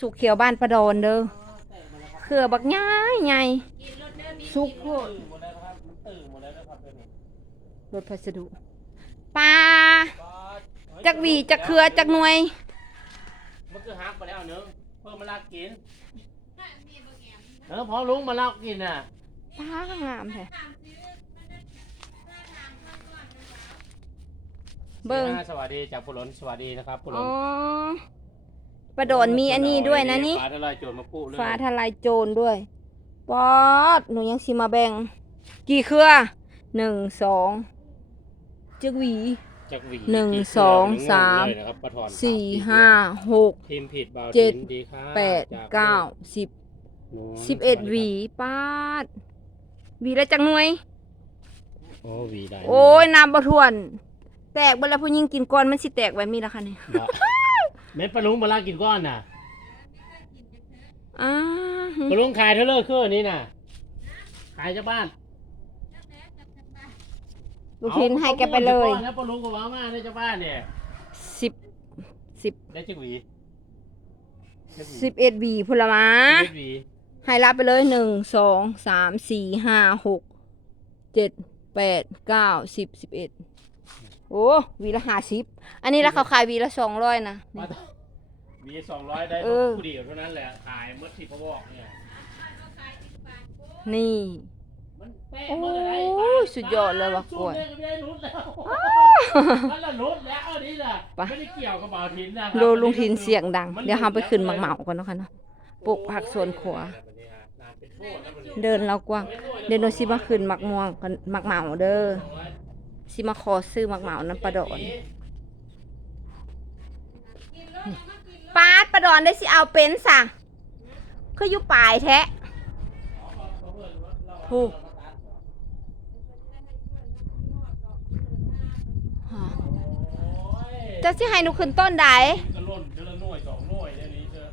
สุกเขียวบ้านประดอนเด้อเครือบักย้ายใหญ่สุกโพดตื่นหมดแล้วนะครับมันตื่นหมดแล้วนะครับเดี๋ยวนี้รถพัสดุปลาจักหวีจักเครือจักหน่วยมันคือฮักไปแล้วเนื้อะเพิ่มมาลากกินเออพอลุงมาลากกินน่ะปลางามแท้เบิ่งสวัสดีจากปุรนสวัสดีนะครับปุรอ๋อน ประดนมีอันนี้ด้วยนะนี่ ฟ้าทลายโจรมาปุ๊เลยฟ้าทลายโจรด้วย ป๊อด หนูยังสิมาแบ่ง กี่เครือหนึ่งสองจักหวี จากหวีหนึ่งสองสาม เลยนะครับปลาถอนสี่ห้าหก ทีมผิดเบาเจ็ดทินดีครับแปดจากเก้าสิบหนูสิบเอ็ดหวีป้าดหวีละจักหน่วย โอ้หวีได้โอ้ยน้ำบ่ทวน แตกเวลาผู้หญิงกินก้อนมันสิแตกไว้มีละค่ะเนี่ย บะ เม็ดปลาลุงมาลากกินก้อนน่ะอ้าปลาลุงขายเท่าเลิกเครื่องนี้น่ะ ขายจากบ้าน ลูกชิ้นให้แกไปเลยอาแล้วปลาลุงก็ว้าวมากได้จากบ้านเนี่ยสิบสิบได้จักหวีจักหวีสิบเอ็ดหวีพลไม้สิบเอ็ดหวีให้รับไปเลยหนึ่งสองสามสี่ห้าหกเจ็ดแปดเก้าสิบสิบเอ็ด โอ้หวีละห้าสิบอันนี้ราคาขายหวีละสองร้อยนะมาต่อหวีสองร้อยได้เออ ผู้เดียวเท่านั้นแหละขายเมื่อที่เขาบอกเนี่ยนี่ มันแป้งโอ้มันอะไรยสุดยอดเลยว่ะกล้วย สู้เลก็ไม่ได้รุดแล้วมันละรุดแล้วเอาดิล่ะไปไม่ได้เกี่ยวกับเบาทินนะโดนลุงทินเสียงดัง เดี๋ยวเราไปขึ้นหมักเหมากันเนาะค่ะเนาะปลูกผักสวนขวาเดินเรากว้างเดี๋ยวหนูสิมาขึ้นหมักม่วงกันหมักเหมาเด้อสิ มาขอซื้อหมักเหมาน้ำปลาดอนปาดปลาดอนได้สิเอาเป็นสะคืออยู่ปลายแท้ถูกจะสิให้หนูขึ้นต้นใดก็ล่นเดือนละหน่วยสองหน่วยเดี๋ยวนี้เจอ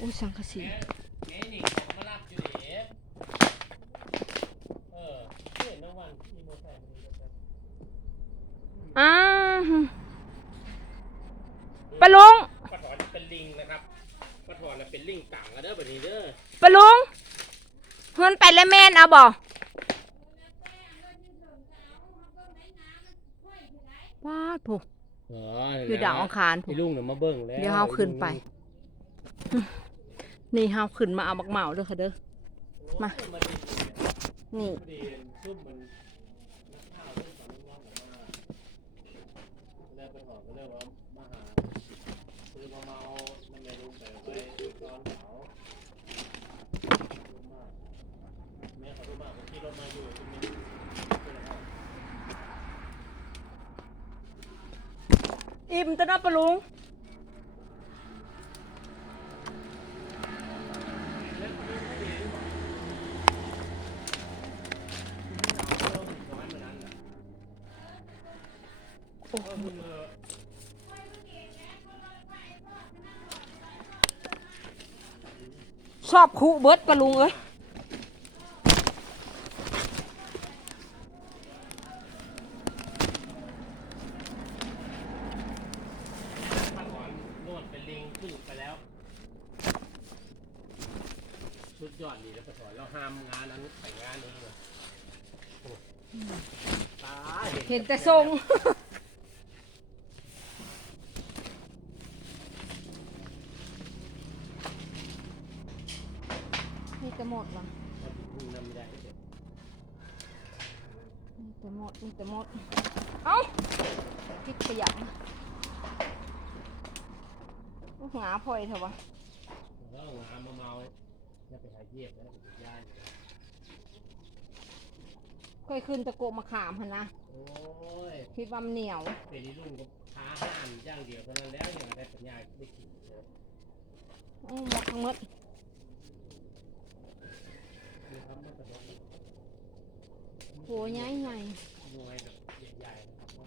อู้สังกะสี แม่นี่เขามารับอยู่เด็เออเห็นน้องวันที่โมไซค์มันมีรถแบบ อ้าปะลุงปลาถอนเป็นลิงนะครับปลาถอนน่ะเป็นลิงกังอะเด้อแบบนี้เด้อปะลุงเฮือนไปแล้วแม่นเอาบ่วาดผู้เออยู่ดาวอังคารผู้พี่ลุงน่ะมาเบิ่งแล้วเดี๋ยวเฮาขึ้นไป นี่เฮาขึ้นมาเอาบักเหมาเด้อค่ะเด้อมา นี่ อิ่มจะน่าปะลุง ช อบคุเบิดปะลุงเอ้ยปันหอนนวดเป็นลิงขึ้นไปแล้วชุดยอดดีแล้วปะถอนเราห้ามงานนั้นแต่งงานนี้เลยโอ้ตายเห็นแต่ทรงนี่จะหมดวะ พูดนำไม่ได้เด็ก นี่จะหมดนี่จะหมด เอ้าพิดขยะลูก หงาพลอยเถอะวะแล้วเอางานมาเมาอย่าไปหาเยียบแล้วไปย่านเคยขึ้นตะโกมาขามหันนะโอ้ยคิดว่ามันเหนียวเป็นนี่ลุงก็ค้าห้านอย่างเดียวเท่านั้นแล้วอย่างได้ปัญญาได้กินเยอะอือหมดทั้งหมดมีคำว่าประดโหใหญ่ใหญ่หน่วยแบบใหญ่ๆนะครับว่า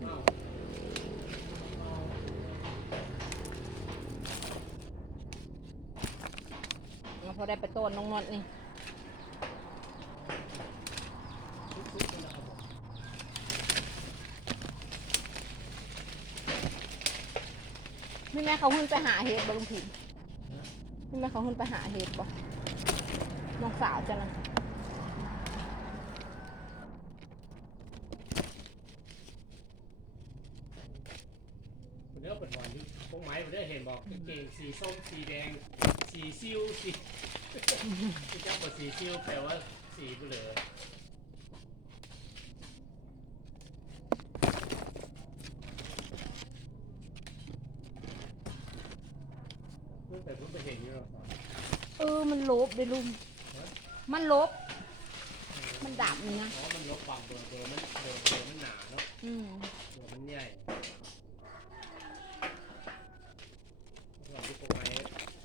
เอา พอได้ไปต้นน้องนนท์นี่ที่แม่เขาขึ้นไปหาเห็ดบ่ลุงผินนี่แม่เขาขึ้นไปหาเห็ดบ่น้องสาวจ้ะนะคุณเด้อเป็นบอลที่พวกไม้คุณเด้เห็นบอกเก่งสีส้มสีแดง สีซิวสีที่จังหวัดสีซิวแปลว่าสีเบลอเพิ่งแต่เพิ่งไปเห็นอยู่หรอกเออ มันลบเด้ลุงมันลบ มันดำนี่นะเพราะมันลบความเบอร์เบอร์มันเบอร์เบอร์มันหนาเนาะอืม เบอร์มันใหญ่สำหรับที่พวกไม้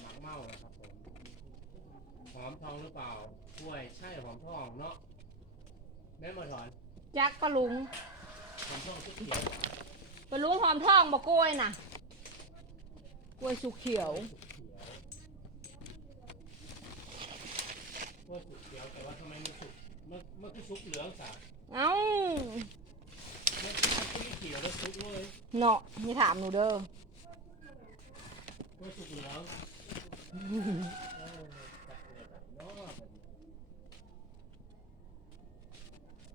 หมักเมานะครับผมหอม ทองหรือเปล่ากล้วยใช่หอมทองเนาะแม่มาถอนจักปะลุงหอมทองชุดเขียวปะลุงหอมทองบ่กล้วยน่ะ กล้วยสุกเขียวกล้วยสุกเขียวแต่ว่าทำไมมันสุกมันมันคือสุกเหลืองสาเอ้ามันมันคือเขียวแล้วสุกเลยเนาะนี่ถามหนูเด้อกล้วยสุกเหลืองเออจัดเลยแบบเนาะแบบนี้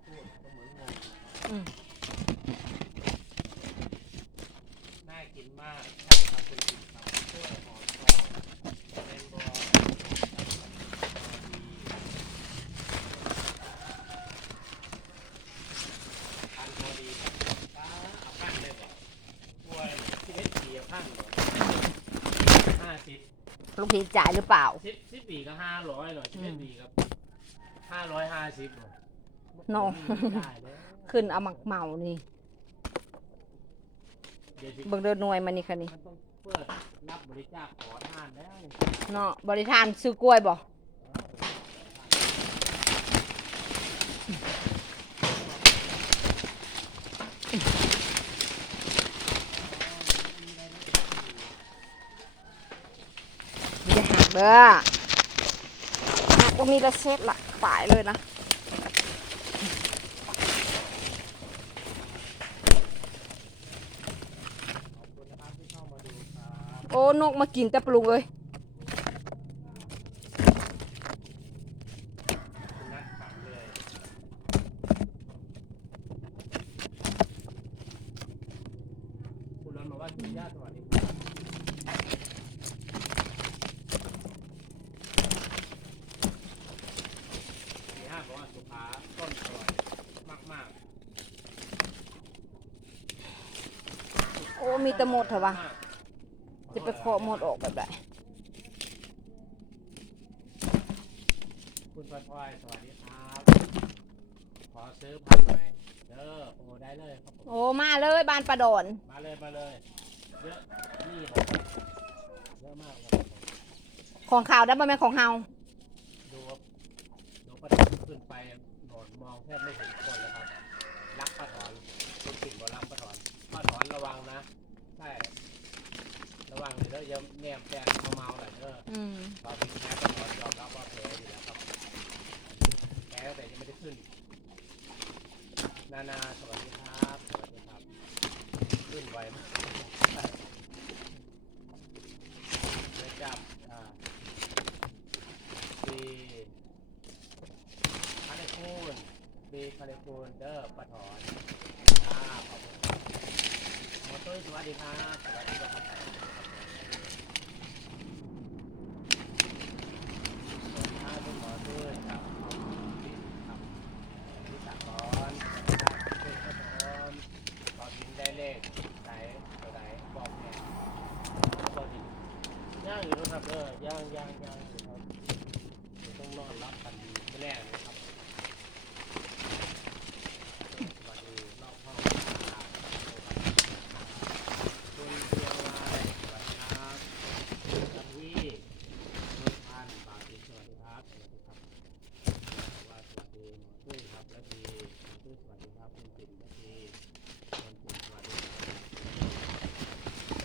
พูดก็เหมือนงง อืม น่ากินมากใช่ครับคุณกินครับกล้วยหอมทองแมงบอพันพอดีป้าเอาพันเลยบ่กล้วยที่เล็กปีเอาพันบ่ห้าสิบลุงผินจ่ายหรือเปล่า สิบสิบปีก็ห้าร้อยหน่อยสิบอืเอ็ดมปีครับห้าร้อยห้าสิบหน่อยโน่ได้แล้ว ขึ้นเอามักเหมานี่เดี๋ยวสิเบิ่งเดินหน่วยมานี่ค่ะนี่มันต้องเปิดรับบริจาคขอทานแล้วนี่เนาะบริทานซื้อกล้วยบ่อย่าหักเด้อหักก็มีละเซ็ตละฝ่ายเลยนะ ขอบคุณนะครับที่เข้ามาดูครับ โอ้นกมากินแต่ปลุงเลยคุณนัดถามเลยคุณรอนบอกว่าคุณญาติสวัสดีครับสี่ห้าบอกว่าสุขาต้นอร่อยมากโอ้มีแต่หมดเถอะวะมาก จะไปเคาะหมดออกแบบไหนคุณพลอยพลอยสวัสดีครับ ขอซื้อพันหน่อยเด้อโอ้ได้เลยครับผมโอ้มาเลยบ้านปลาดอนมาเลยมาเลยเยอะนี่ครับเยอะมากครับผมของข่าวได้บ่แม่นของเฮาดูครับดูปลาถอนขึ้นไปโหนนมองแทบไม่เห็นคนเลยครับ รักปลาถอนคุณติดว่ารักปลาถอนปลาถอนระวังนะ ใช่ ระวังเลยเด้ออย่าแนมแฟนเขาเมาหน่อยเด้อ อืม ตอนที่แพ้ปลาถอนยอมรับว่าแพ้อยู่แล้วครับแพ้แต่ยังไม่ได้ขึ้น นานาสวัสดีครับ สวัสดีครับ ขึ้นไวมากใช่เลยจับ อ่าบีคาเลคูนบีคาเลคูนเดอร์ปะถอนอ่าขอบคุณครับหมอตุ้ยสวัสดีครับ สวัสดีครับสวัสดีครับคุณหมอตุ้ยครับขอบคุณที่ครับที่สากรได้เป็นข้าวหอมบอกยินได้เลขไหนตัวไหนบอกเนี่ยบอกดิย่างอยู่นะครับเด้อย่างย่างย่างอยู่ครับเดี๋ยวต้องนอนรับกันดีไม่แน่นะครับสวัสดีรอบห้องครับคุณเดียวมาสวัสดีครับคุณจันวีคุณพันบาทีสวัสดีครับสวัสดีครับ ว่าสวัสดีหมอตุ้ยครับและทีหมอ ตุ้ยสวัสดีครับคุณปิ่นและทีคุณปิ่นสวัสดีครับ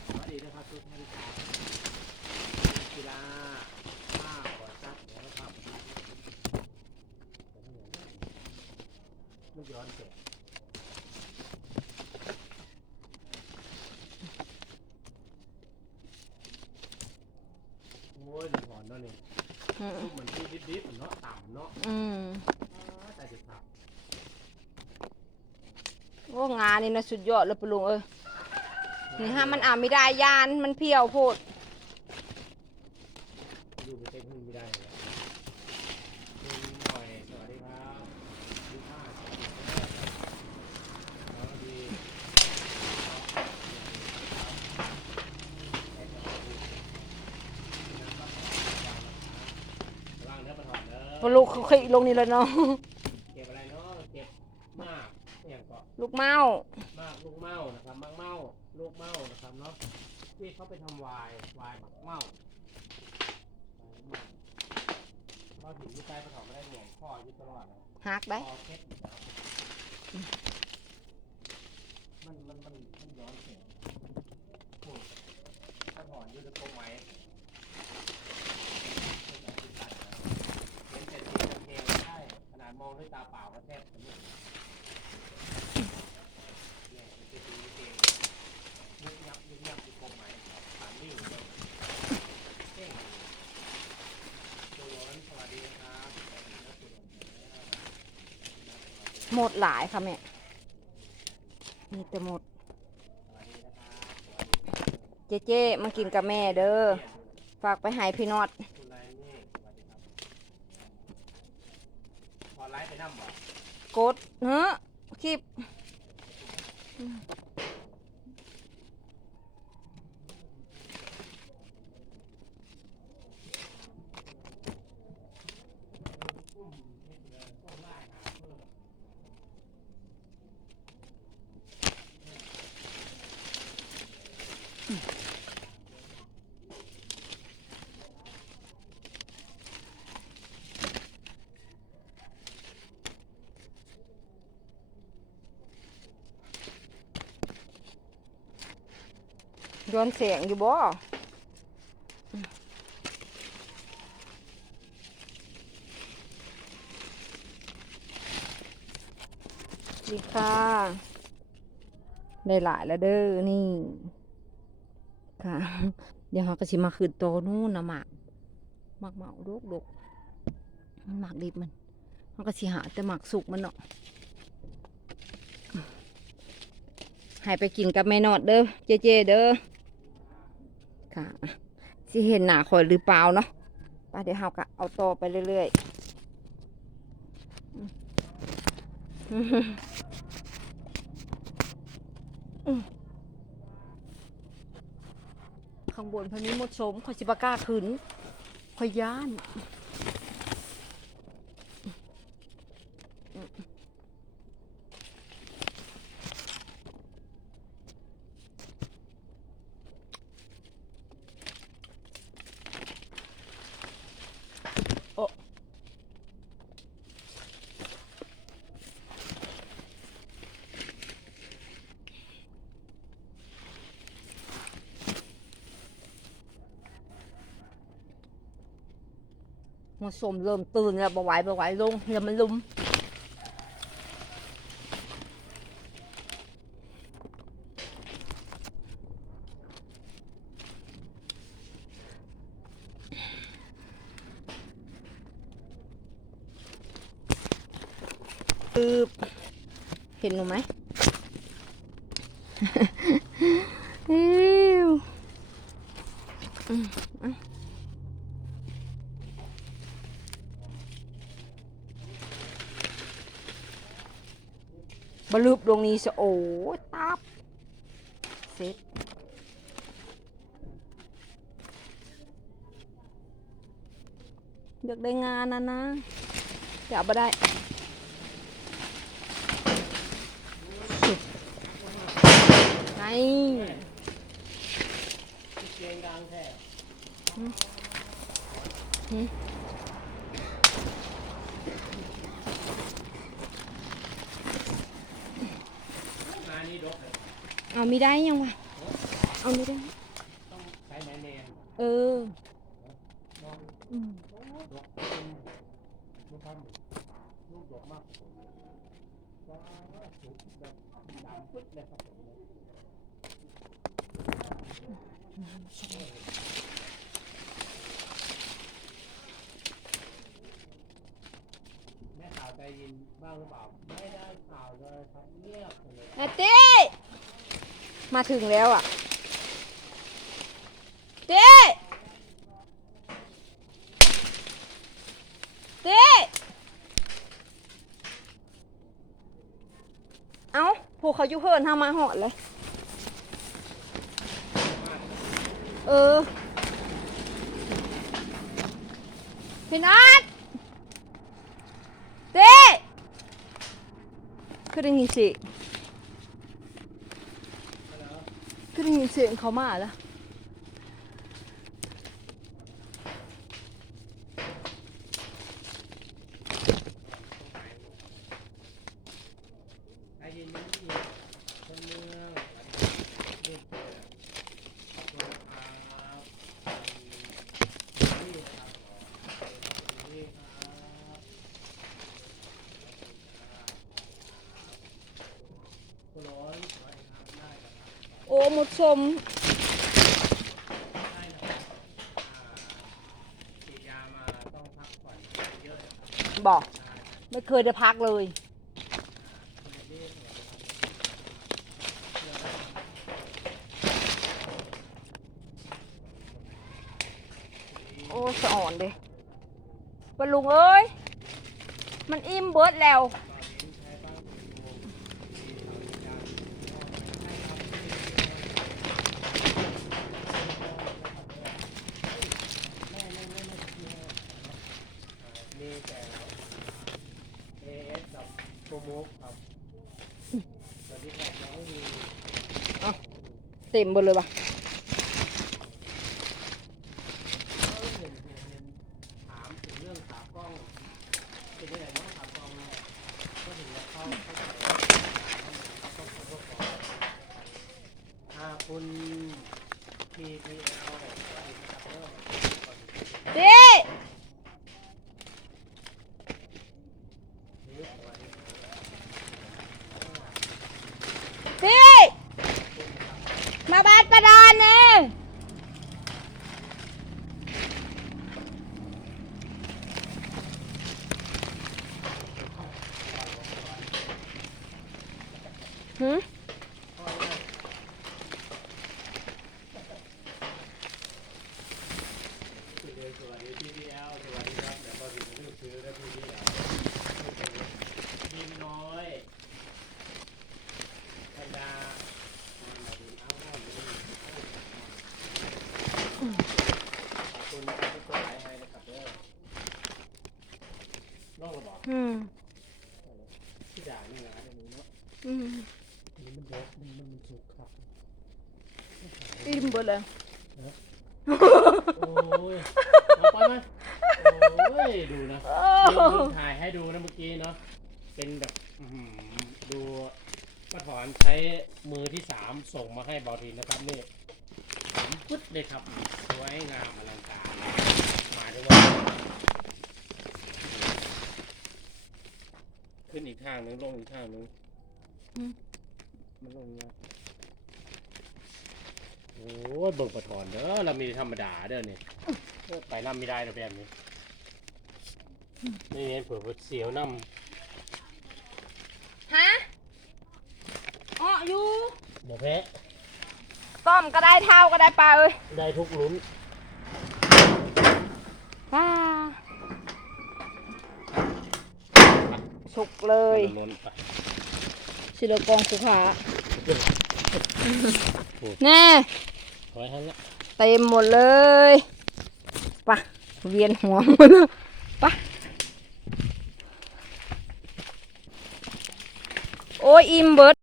สวัสดีนะครับทุกท่านครับกีฬาข้าวจัดแหน ย้อนเสียโอ้ยหอนเนาะนี่ อืม ลูกเหมือนที่ดิบๆเนาะต่ำเนาะ อืม แต่จะถับ โอ้งา นนี่นะสุดยอดเลยปะลุงเอ้ยนี่ฮะมันอ่าไม่ได้ยานมันเพียวโพดอยู่ไปเต็มหุ่นไม่ได้เลยคุณหน่อยสวัสดีครับดูผ้าสวัสดีครับสวัสดีระวังเนื้อปลาถอดเด้อปะลุงเขาขี่ลงนี่เลยเนาะเก็บอะไรเนาะเก็บมากอย่างเกาะลูกเมา มากลูกเมานะครับมากเมาลูกเมานะครับเนาะที่เขาไปทำวายวายหมักเมาเราถึงที่ใต้ปฐมไม่ได้ห่วงพ่ออยู่ตลอดนะหักได้คอเคล็ดมันมันมันมันย้อนเสียงโอ้ยถ้าถอนอยู่จะคงไหมเป็นเศรษฐีกันเองใช่ขนาดมองด้วยตาเปล่าก็แทบจะไม่เนี่ยมันจะดูเองยึกยับยึกยับอยู่กลมไหมถามนิ่งเลยเก่งตัวร้อนสวัสดีครับสวัสดีครับตัวร้อน หมดหลายค่ะแม่ มีแต่หมด เจ๊เจ๊มากินกับแม่เด้อ ฝากไปหายพี่นอดคุณไรนี่สวัสดีครับพอไลฟ์ไปนั่งบ่กดเฮ้อคลิป ย้อนเสียงอยู่บ่ดีค่ะ ได้หลายแล้วเด้อนี่ ค่ะ เดี๋ยวเราก็สิมาคืนโตนู่นนะหมากหมากเหมาดกดกมันหมากดิบมันมันก็สิหาแต่หมากสุกมันเนาะให้ไปกินกับแม่นอดเด้อ เจเจเด้อ ค่ะสิเห็นหน้าข่อยหรือเปล่าเนาะป้าเดี๋ยวเฮาก็เอาต่อไปเรื่อยๆข้างบนพนี้หมดสมข่อยสิบกล้าขึ้นข่อยย่าน มดสมเริ่มตื่นแล้วบ่ไหวบ่ไหวลงอย่ามันลุมอืบเห็นหนูไหมอิ๊วอืมอะ บลึบลงนี้สโอ้ตับเสร็จอยากได้งานนะนะจะเอาไปได้ไงเสียงดังแท้ หืม มานี่ดกเลย เอาไม่ได้ยังวะเอาไม่ได้ต้องใช้แมนแมนเออลองอืมดกลูกทำลูกดกมากก็สุกแบบดำปึ๊ดเลยครับผมแม่ข่าวใจเยินบ้างหรือเปล่า ไม่ได้ข่าวเลยครับเงียบเลยนาตี มาถึงแล้วอะ เต้เต้เอ้าผูเขาอยู่เพิ่นทามาหอดเลย เออ พี่นัทเต้คือได้ยินเสียง ก็ ได้ยินเสียงเขามาแล้ว ใจเย็นๆอีกคนเมืองเด็กเกิดขอบคุณนะครับนี่นะครับนี่ครับคุณร้อนไว้ครับได้นะครับ โม บอก ไม่เคยได้พักเลย โอ้สะอ่อนเด้ปลุงเอ้ย มันอิ่มเบิดแล้ว ตอนนี้ใช้บ้างดูที่เราจะให้ครับไม่ไม่ไม่ไม่มีแต่เอสกับโปรโมกครับสวัสดีครับน้องมี เต็มหมดเลยว่ะ เห็นเห็นเห็นถามถึงเรื่องขากล้องเป็นยังไงน้องขากล้องก็ถึงจะเข้าเข้าใจว่าเขาต้องขอโทษก่อนอ่าคุณ PPL สวัสดีครับเริ่ม เต้ นี่สวัสดีครับ เต้มาบ้านประดานเน่ หืม สวัสดี PPL สวัสดีครับเดี๋ยวพอถึงเรื่องซื้อแล้ว PPL ทีมน้อยบรรดามาดูเอาเอาดูขอบคุณนะครับที่กดไลค์ให้นะครับเด้อน้องระบอก อืม ที่ด่านี่นะเดี๋ยวนี้เนาะ อืม นี่มันบด มันมันมันสุกครับอิ่มเบิดเลยโอ้ยเอาไปไหมโอ้ยดูนะโอ้เดี๋ยวผมถ่ายให้ดูนะเมื่อกี้เนาะเป็นแบบอื้อหือดูป้าถอนใช้มือที่สามส่งมาให้บอทีนะครับนี่ผมปึ๊ดเลยครับสวยงามอลังการหมายถึงว่าขึ้นอีกข้างนึงลงอีกข้างนึงอืม มันลงเงี้ย โอ้ยเบิกปะถอนเด้อเรามีธรรมดาเด้อเนี่ยไปน้ำไม่ได้หรอกแบบนี้ไม่งั้นเผื่อเสียวน้ำฮะอ๋ออยู่หมอแพ้ต้อมก็ได้เท่าก็ได้ปลาเอ้ยได้ทุกลุ้นว้าสุกเลยลุ้นไปสิโลกองสุขาแน่ไว้ให้ละ เต็มหมดเลยปะเวียนหัวหมดแล้วปะโอ้ยอิ่มเบิด